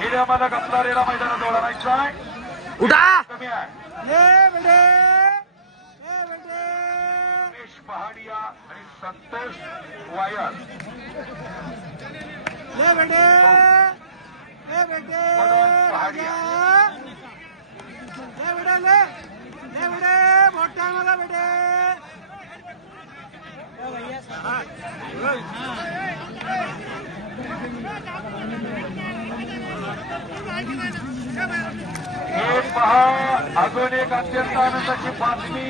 हिऱ्या मालक आपला रेडा मैदानात ओढायचा आहे. उठा कमी आहे. रमेश पहाडिया आणि संतोष वायर. मदन पहाडिया. हे पहा अजून एक अत्यंत आनंदाची बातमी.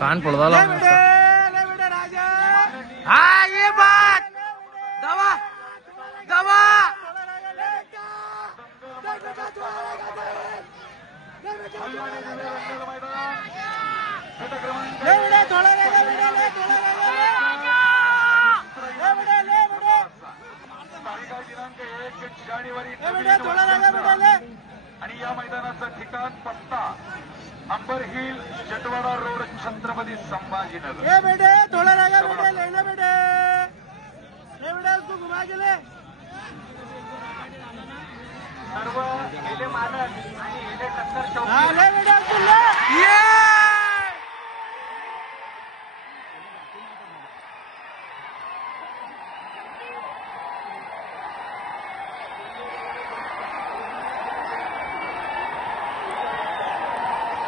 कान पडदा हा ये बात दवा दवा दिनांक 1 जानेवारी आणि या मैदानाचं ठिकाण पत्ता अंबर हिल जटवाडा रोड छत्रपती संभाजीनगर. सर्व गेले मालक आणि गेले टक्कर